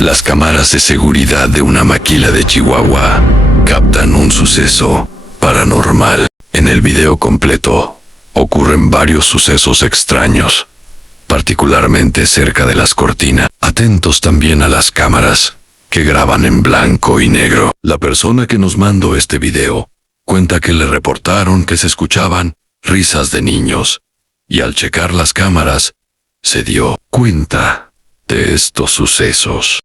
Las cámaras de seguridad de una maquila de Chihuahua captan un suceso paranormal. En el video completo ocurren varios sucesos extraños, particularmente cerca de las cortinas. Atentos también a las cámaras, que graban en blanco y negro. La persona que nos mandó este video cuenta que le reportaron que se escuchaban risas de niños, y al checar las cámaras, se dio cuenta de estos sucesos.